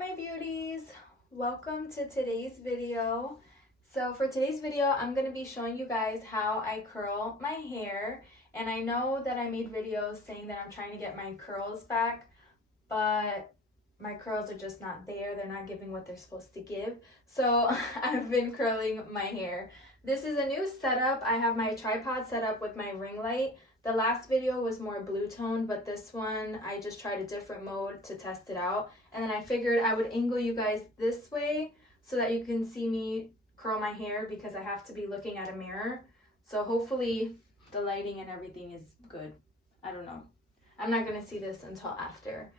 my beauties, welcome to today's video. So for today's video, I'm going to be showing you guys how I curl my hair. And I know that I made videos saying that I'm trying to get my curls back, but my curls are just not there. They're not giving what they're supposed to give. So I've been curling my hair. This is a new setup. I have my tripod set up with my ring light. The last video was more blue tone, but this one I just tried a different mode to test it out. And then I figured I would angle you guys this way so that you can see me curl my hair because I have to be looking at a mirror. So hopefully the lighting and everything is good. I don't know. I'm not going to see this until after.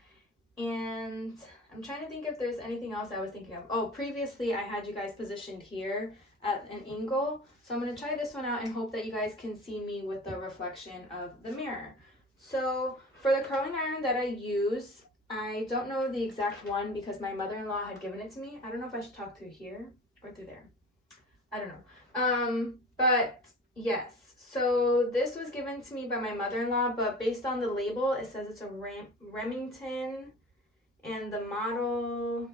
And I'm trying to think if there's anything else I was thinking of. Oh, previously I had you guys positioned here at an angle. So I'm going to try this one out and hope that you guys can see me with the reflection of the mirror. So for the curling iron that I use, I don't know the exact one because my mother-in-law had given it to me. I don't know if I should talk through here or through there. I don't know. But yes, so this was given to me by my mother-in-law, but based on the label, it says it's a Remington, and the model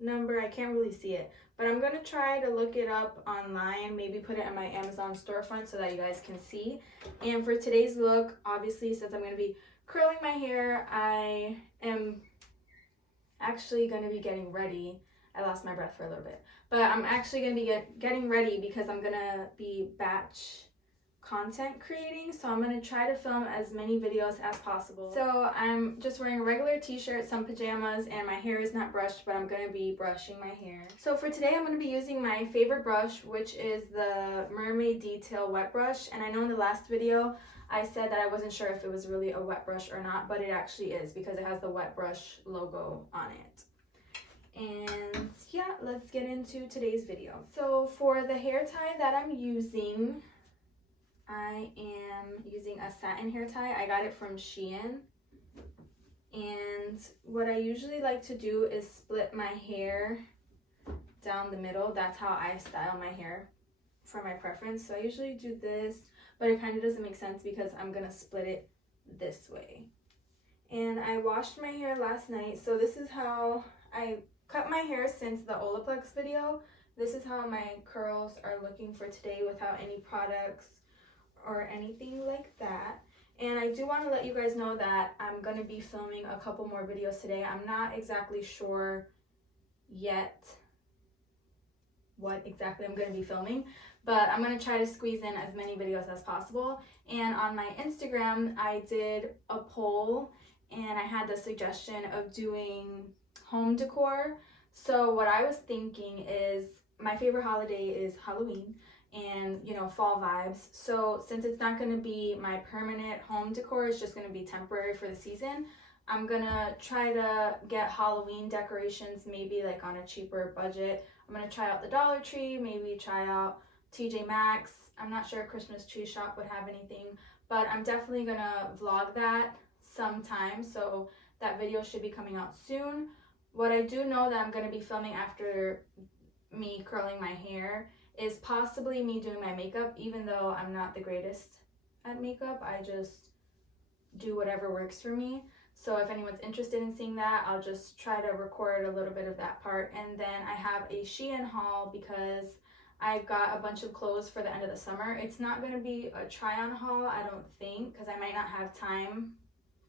number, I can't really see it, but I'm gonna try to look it up online, maybe put it on my Amazon storefront so that you guys can see. And for today's look, obviously, since I'm gonna be curling my hair, I am actually gonna be getting ready. I lost my breath for a little bit, but I'm actually gonna be getting ready because I'm gonna be batch content creating, so I'm going to try to film as many videos as possible. So I'm just wearing a regular t-shirt, some pajamas, and my hair is not brushed, but I'm going to be brushing my hair. So for today, I'm going to be using my favorite brush, which is the Mermaid Detail Wet Brush. And I know in the last video I said that I wasn't sure if it was really a wet brush or not, but it actually is because it has the wet brush logo on it. And yeah, let's get into today's video. So for the hair tie that I'm using, I am using a satin hair tie. I got it from Shein. And what I usually like to do is split my hair down the middle. That's how I style my hair for my preference. So I usually do this, but it kind of doesn't make sense because I'm going to split it this way. And I washed my hair last night. So this is how I cut my hair since the Olaplex video. This is how my curls are looking for today without any products or anything like that. And I do want to let you guys know that I'm going to be filming a couple more videos today. I'm not exactly sure yet what exactly I'm going to be filming, but I'm going to try to squeeze in as many videos as possible. And on my Instagram, I did a poll and I had the suggestion of doing home decor. So what I was thinking is my favorite holiday is Halloween and, you know, fall vibes. So since it's not going to be my permanent home decor, it's just going to be temporary for the season, I'm going to try to get Halloween decorations maybe like on a cheaper budget. I'm going to try out the Dollar Tree, maybe try out TJ Maxx. I'm not sure Christmas Tree Shop would have anything, but I'm definitely going to vlog that sometime. So that video should be coming out soon. What I do know that I'm going to be filming after me curling my hair is possibly me doing my makeup, even though I'm not the greatest at makeup. I just do whatever works for me. So if anyone's interested in seeing that, I'll just try to record a little bit of that part. And then I have a Shein haul because I've got a bunch of clothes for the end of the summer. It's not going to be a try-on haul, I don't think, because I might not have time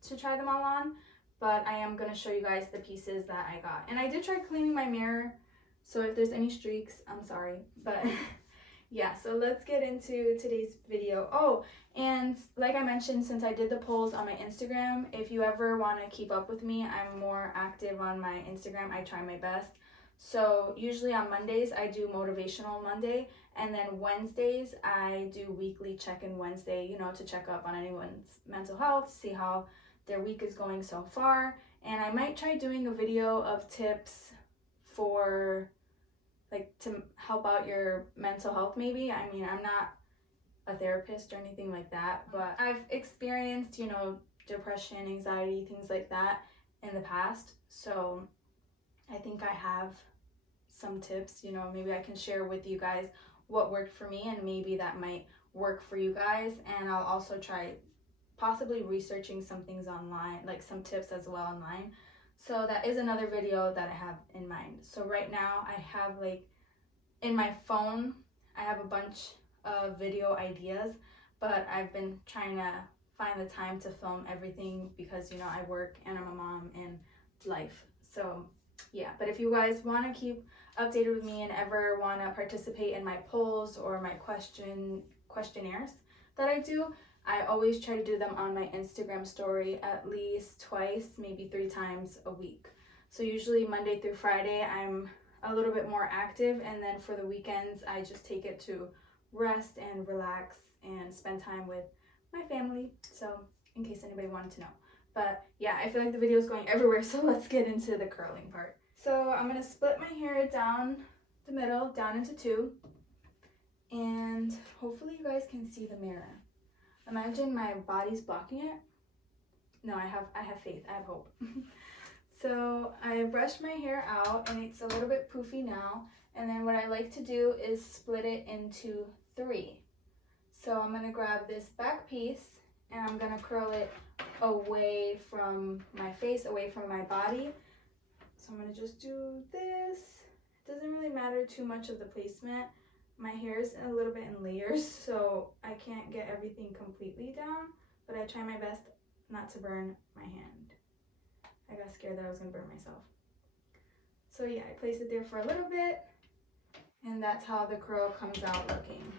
to try them all on. But I am going to show you guys the pieces that I got. And I did try cleaning my mirror, so if there's any streaks, I'm sorry. But yeah, so let's get into today's video. Oh, and like I mentioned, since I did the polls on my Instagram, if you ever want to keep up with me, I'm more active on my Instagram. I try my best. So usually on Mondays, I do Motivational Monday. And then Wednesdays, I do Weekly Check-in Wednesday, you know, to check up on anyone's mental health, see how their week is going so far. And I might try doing a video of tips for like to help out your mental health maybe. I mean, I'm not a therapist or anything like that, but I've experienced, you know, depression, anxiety, things like that in the past. So I think I have some tips, you know, maybe I can share with you guys what worked for me and maybe that might work for you guys. And I'll also try possibly researching some things online, like some tips as well online. So that is another video that I have in mind. So right now I have like in my phone, I have a bunch of video ideas, but I've been trying to find the time to film everything because, you know, I work and I'm a mom and life. So yeah, but if you guys want to keep updated with me and ever want to participate in my polls or my questionnaires that I do, I always try to do them on my Instagram story at least twice, maybe 3 times a week. So usually Monday through Friday, I'm a little bit more active, and then for the weekends, I just take it to rest and relax and spend time with my family. So in case anybody wanted to know. But yeah, I feel like the video is going everywhere, so let's get into the curling part. So I'm gonna split my hair down the middle, down into 2, and hopefully you guys can see the mirror. Imagine my body's blocking it. No, I have faith, I have hope. So I brushed my hair out and it's a little bit poofy now. And then what I like to do is split it into 3. So I'm gonna grab this back piece and I'm gonna curl it away from my face, away from my body. So I'm gonna just do this. It doesn't really matter too much of the placement. My hair is a little bit in layers, so I can't get everything completely down, but I try my best not to burn my hand. I got scared that I was gonna burn myself. So yeah, I place it there for a little bit, and that's how the curl comes out looking.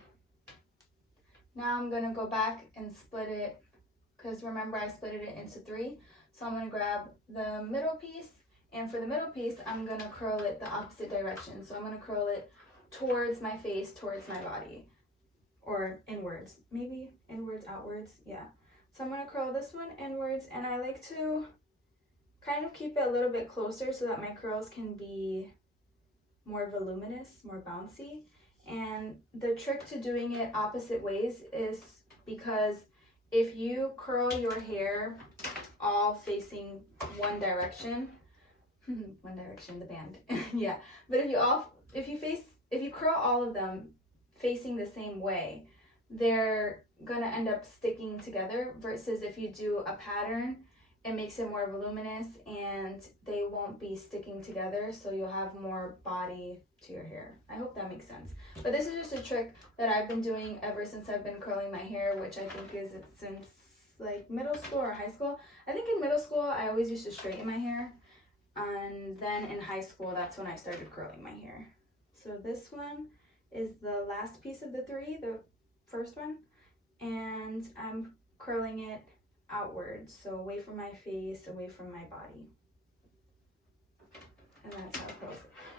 Now I'm gonna go back and split it, because remember I split it into 3. So I'm gonna grab the middle piece, and for the middle piece, I'm gonna curl it the opposite direction. So I'm gonna curl it towards my face, towards my body, or inwards, maybe inwards, outwards, yeah. So I'm gonna curl this one inwards, and I like to kind of keep it a little bit closer so that my curls can be more voluminous, more bouncy. And the trick to doing it opposite ways is because if you curl your hair all facing one direction, the band, yeah. But if you curl all of them facing the same way, they're gonna end up sticking together, versus if you do a pattern, it makes it more voluminous and they won't be sticking together, so you'll have more body to your hair. I hope that makes sense. But this is just a trick that I've been doing ever since I've been curling my hair, which I think is since like middle school or high school. I think in middle school I always used to straighten my hair, and then in high school that's when I started curling my hair. So this one is the last piece of the 3, the first one, and I'm curling it outwards, so away from my face, away from my body. And that's how it curls.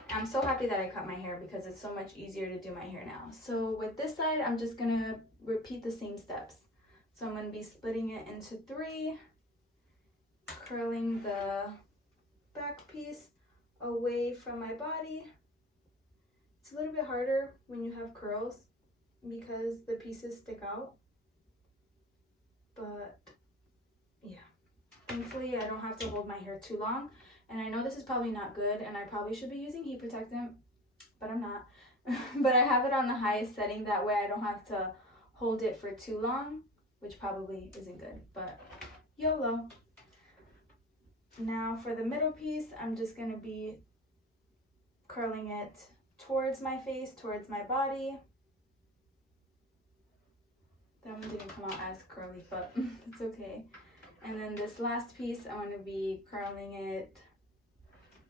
I'm so happy that I cut my hair because it's so much easier to do my hair now. So with this side, I'm just gonna repeat the same steps. So I'm gonna be splitting it into 3, curling the back piece away from my body. It's a little bit harder when you have curls because the pieces stick out, but yeah, thankfully I don't have to hold my hair too long. And I know this is probably not good, and I probably should be using heat protectant, but I'm not. But I have it on the highest setting, that way I don't have to hold it for too long, which probably isn't good, but YOLO. Now for the middle piece, I'm just gonna be curling it towards my face, towards my body. That one didn't come out as curly, but it's okay. And then this last piece, I'm going to be curling it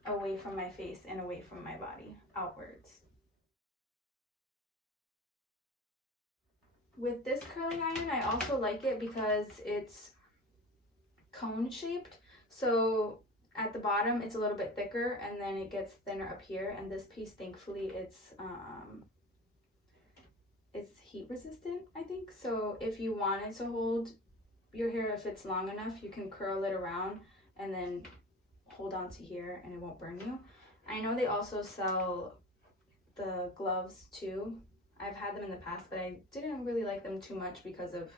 away from my face and away from my body, outwards. With this curling iron, I also like it because it's cone shaped. So at the bottom, it's a little bit thicker, and then it gets thinner up here. And this piece, thankfully, it's heat resistant, I think. So if you wanted to hold your hair, if it's long enough, you can curl it around and then hold on to here and it won't burn you. I know they also sell the gloves too. I've had them in the past, but I didn't really like them too much because of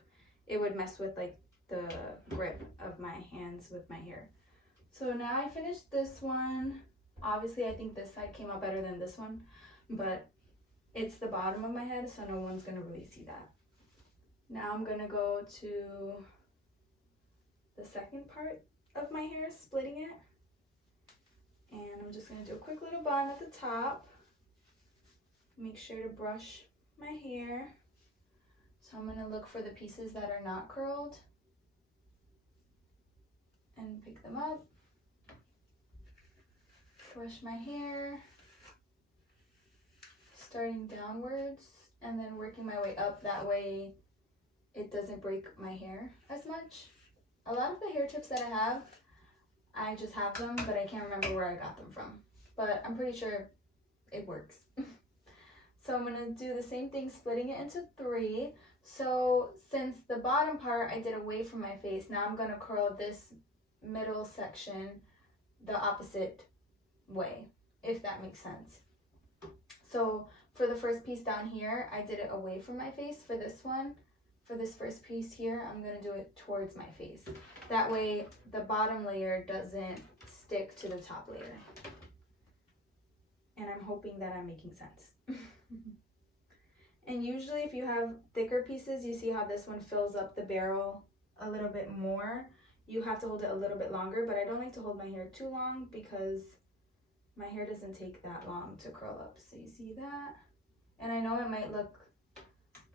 it would mess with like the grip of my hands with my hair. So now I finished this one. Obviously I think this side came out better than this one, but it's the bottom of my head, so no one's gonna really see that. Now I'm gonna go to the second part of my hair, splitting it. And I'm just going to do a quick little bun at the top. Make sure to brush my hair. So I'm going to look for the pieces that are not curled and pick them up. Brush my hair, starting downwards and then working my way up. That way it doesn't break my hair as much. A lot of the hair tips that I have, I just have them, but I can't remember where I got them from. But I'm pretty sure it works. So I'm gonna do the same thing, splitting it into 3. So since the bottom part I did away from my face, now I'm gonna curl this middle section the opposite way, if that makes sense. So for the first piece down here, I did it away from my face. For this one, for this first piece here, I'm gonna do it towards my face. That way the bottom layer doesn't stick to the top layer. And I'm hoping that I'm making sense. And usually if you have thicker pieces, you see how this one fills up the barrel a little bit more. You have to hold it a little bit longer, but I don't like to hold my hair too long because my hair doesn't take that long to curl up. So you see that? And I know it might look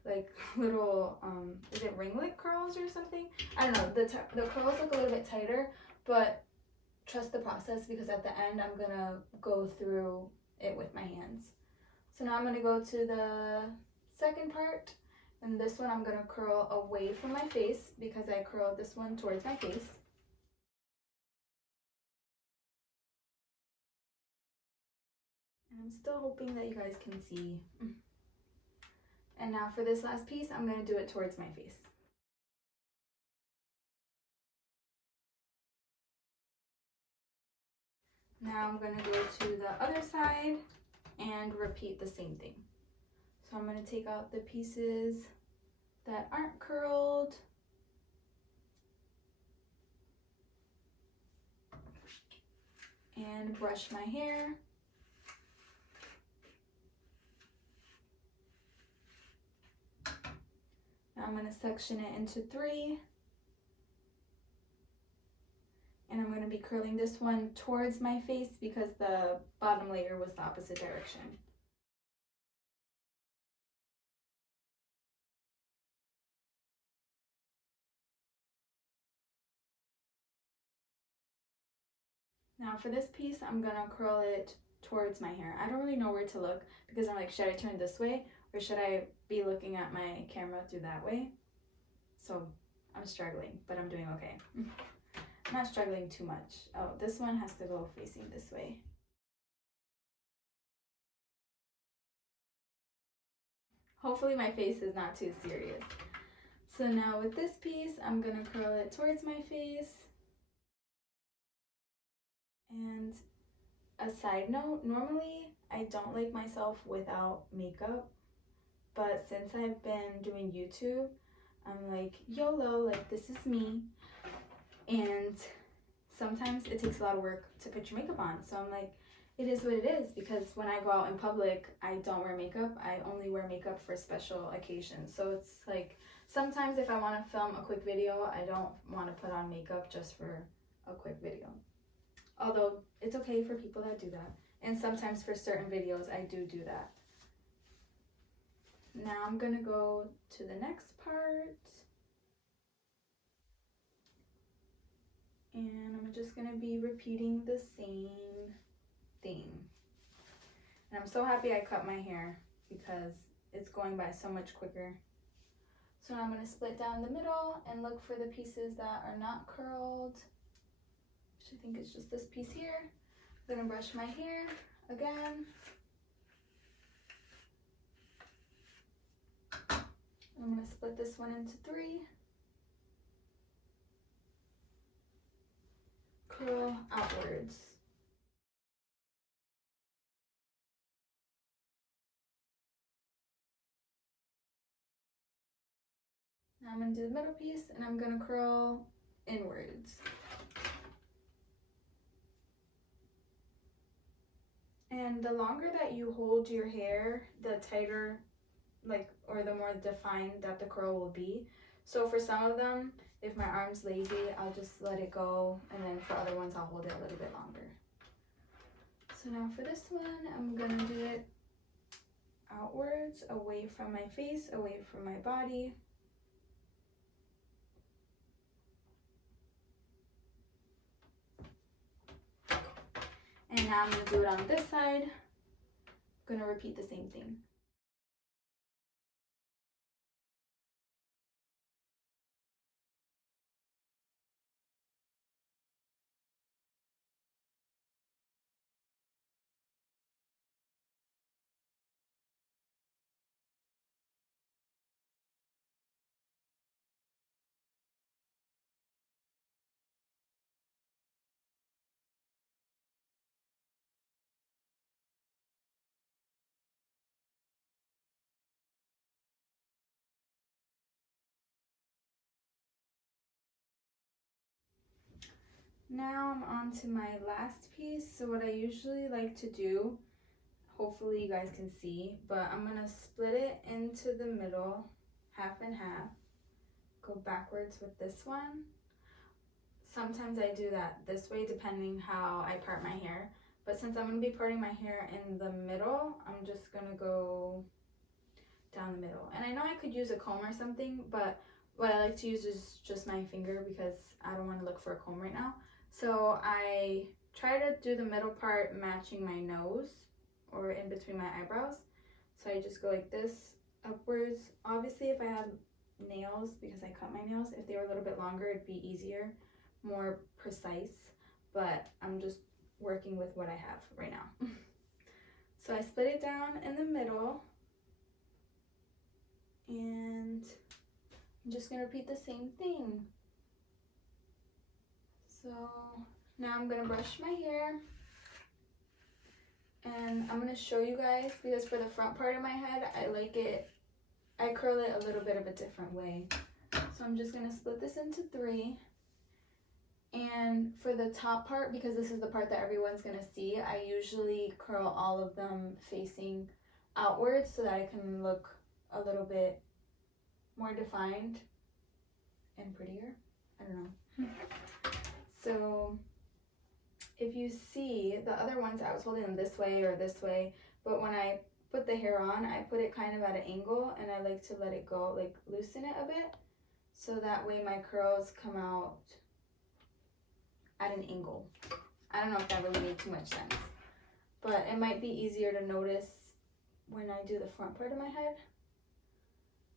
like little, is it ringlet curls or something? I don't know, the curls look a little bit tighter, but trust the process because at the end I'm gonna go through it with my hands. So now I'm gonna go to the second part, and this one I'm gonna curl away from my face because I curled this one towards my face. And I'm still hoping that you guys can see. And now for this last piece, I'm gonna do it towards my face. Now I'm gonna go to the other side and repeat the same thing. So I'm gonna take out the pieces that aren't curled. And brush my hair. Now I'm going to section it into 3. And I'm going to be curling this one towards my face because the bottom layer was the opposite direction. Now for this piece, I'm going to curl it towards my hair. I don't really know where to look because I'm like, should I turn this way or should I be looking at my camera through that way? So I'm struggling, but I'm doing okay. I'm not struggling too much. Oh, this one has to go facing this way. Hopefully my face is not too serious. So now with this piece, I'm gonna curl it towards my face. And a side note, normally I don't like myself without makeup, but since I've been doing YouTube, I'm like, YOLO, like this is me. And sometimes it takes a lot of work to put your makeup on. So I'm like, it is what it is, because when I go out in public, I don't wear makeup. I only wear makeup for special occasions. So it's like, sometimes if I want to film a quick video, I don't want to put on makeup just for a quick video. Although it's okay for people that do that. And sometimes for certain videos, I do that. Now I'm gonna go to the next part. And I'm just gonna be repeating the same thing. And I'm so happy I cut my hair because it's going by so much quicker. So now I'm gonna split down the middle and look for the pieces that are not curled, which I think is just this piece here. I'm gonna brush my hair again. I'm gonna split this one into 3. Curl outwards. Now I'm gonna do the middle piece and I'm gonna curl inwards. And the longer that you hold your hair, the tighter, or the more defined that the curl will be. So for some of them, if my arm's lazy, I'll just let it go, and then for other ones, I'll hold it a little bit longer. So now for this one, I'm gonna do it outwards, away from my face, away from my body. And now I'm gonna do it on this side. I'm gonna repeat the same thing. Now I'm on to my last piece. So what I usually like to do, hopefully you guys can see, but I'm gonna split it into the middle, half and half, go backwards with this one. Sometimes I do that this way depending how I part my hair, but since I'm gonna be parting my hair in the middle, I'm just gonna go down the middle. And I know I could use a comb or something, but what I like to use is just my finger because I don't want to look for a comb right now. So I try to do the middle part matching my nose or in between my eyebrows. So I just go like this upwards. Obviously if I had nails, because I cut my nails, if they were a little bit longer it'd be easier, more precise, but I'm just working with what I have right now. So I split it down in the middle, and I'm just gonna repeat the same thing. So now I'm gonna brush my hair, and I'm gonna show you guys, because for the front part of my head, I curl it a little bit of a different way. So I'm just gonna split this into 3. And for the top part, because this is the part that everyone's gonna see, I usually curl all of them facing outwards so that I can look a little bit more defined and prettier. I don't know. So if you see the other ones, I was holding them this way or this way, but when I put the hair on, I put it kind of at an angle, and I like to let it go, like loosen it a bit, so that way my curls come out at an angle. I don't know if that really made too much sense, but it might be easier to notice when I do the front part of my head.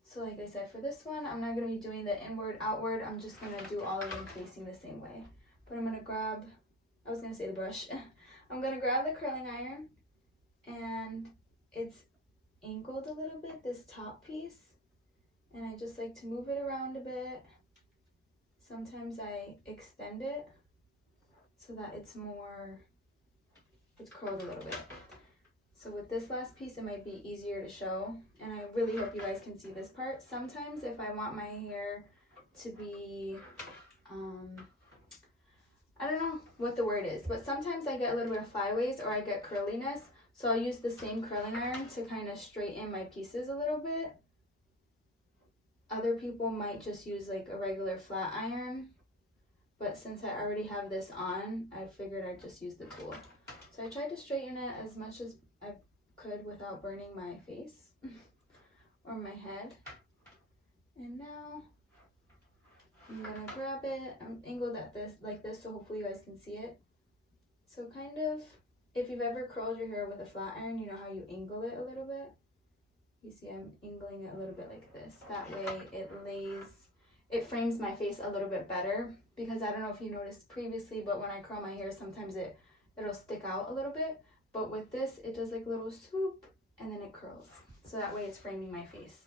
So like I said, for this one, I'm not going to be doing the inward, outward. I'm just going to do all of them facing the same way. But I'm going to grab, I was going to say the brush. I'm going to grab the curling iron, and it's angled a little bit, this top piece. And I just like to move it around a bit. Sometimes I extend it so that it's curled a little bit. So with this last piece, it might be easier to show, and I really hope you guys can see this part. Sometimes if I want my hair to be, I don't know what the word is, but sometimes I get a little bit of flyaways or I get curliness, so I'll use the same curling iron to kind of straighten my pieces a little bit. Other people might just use like a regular flat iron, but since I already have this on, I figured I'd just use the tool. So I tried to straighten it as much as I could without burning my face or my head. And now I'm gonna grab it. I'm angled at this like this, so hopefully you guys can see it. So kind of, if you've ever curled your hair with a flat iron, you know how you angle it a little bit. You see I'm angling it a little bit like this. That way it frames my face a little bit better, because I don't know if you noticed previously, but when I curl my hair, sometimes it'll stick out a little bit. But with this, it does like a little swoop and then it curls. So that way it's framing my face.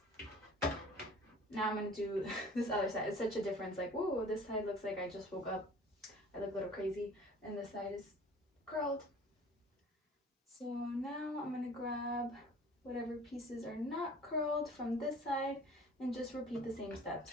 Now I'm gonna do this other side. It's such a difference, like, whoa, this side looks like I just woke up. I look a little crazy, and this side is curled. So now I'm gonna grab whatever pieces are not curled from this side and just repeat the same steps.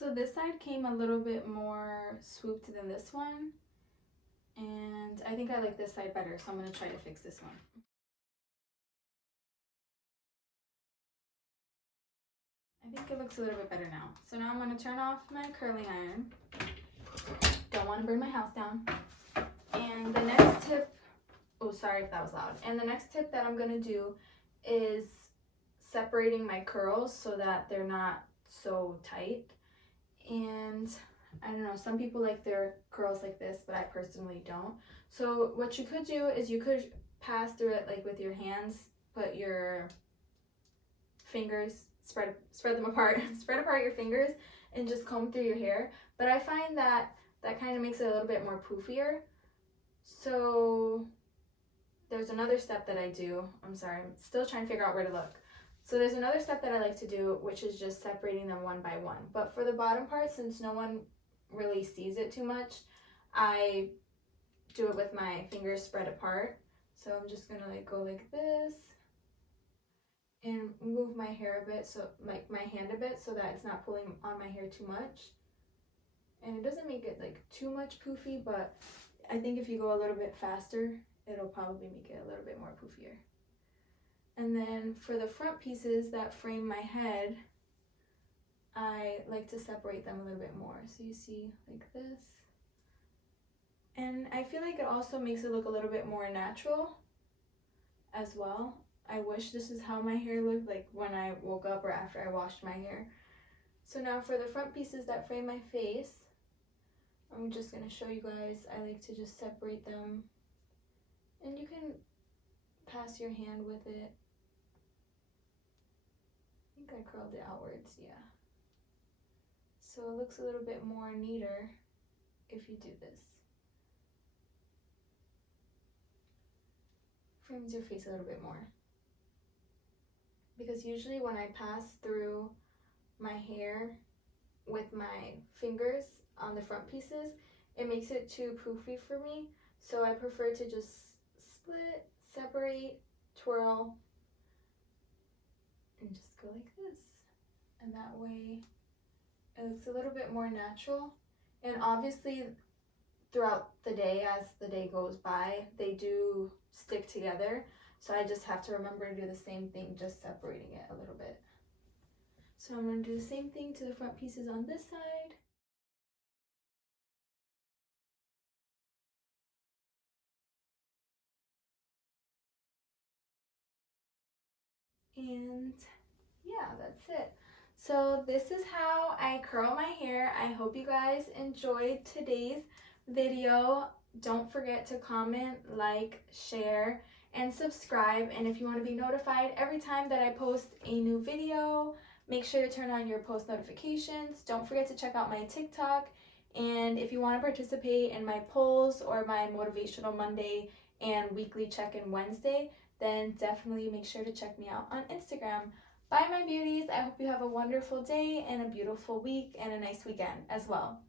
So this side came a little bit more swooped than this one, and I think I like this side better, so I'm going to try to fix this one. I think it looks a little bit better now. So now I'm going to turn off my curling iron. Don't want to burn my house down. And the next tip, oh sorry if that was loud. And the next tip that I'm going to do is separating my curls so that they're not so tight. And I don't know, some people like their curls like this, but I personally don't. So what you could do is you could pass through it like with your hands, put your fingers, spread them apart, spread apart your fingers and just comb through your hair. But I find that kind of makes it a little bit more poofier. So there's another step that I do. I'm sorry, I'm still trying to figure out where to look. So there's another step that I like to do, which is just separating them one by one. But for the bottom part, since no one really sees it too much, I do it with my fingers spread apart. So I'm just gonna like go like this and move my hair a bit, so like my hand a bit, so that it's not pulling on my hair too much. And it doesn't make it like too much poofy, but I think if you go a little bit faster, it'll probably make it a little bit more poofier. And then for the front pieces that frame my head, I like to separate them a little bit more. So you see like this. And I feel like it also makes it look a little bit more natural as well. I wish this is how my hair looked like when I woke up or after I washed my hair. So now for the front pieces that frame my face, I'm just going to show you guys. I like to just separate them. And you can pass your hand with it. I think I curled it outwards, yeah. So it looks a little bit more neater if you do this. Frames your face a little bit more. Because usually when I pass through my hair with my fingers on the front pieces, it makes it too poofy for me. So I prefer to just split, separate, twirl, and just go like this. And that way it looks a little bit more natural. And obviously throughout the day, as the day goes by, they do stick together. So I just have to remember to do the same thing, just separating it a little bit. So I'm going to do the same thing to the front pieces on this side. And yeah, that's it. So this is how I curl my hair. I hope you guys enjoyed today's video. Don't forget to comment, like, share, and subscribe. And if you want to be notified every time that I post a new video, make sure to turn on your post notifications. Don't forget to check out my TikTok. And if you want to participate in my polls or my Motivational Monday and weekly check-in Wednesday, then definitely make sure to check me out on Instagram. Bye, my beauties. I hope you have a wonderful day and a beautiful week and a nice weekend as well.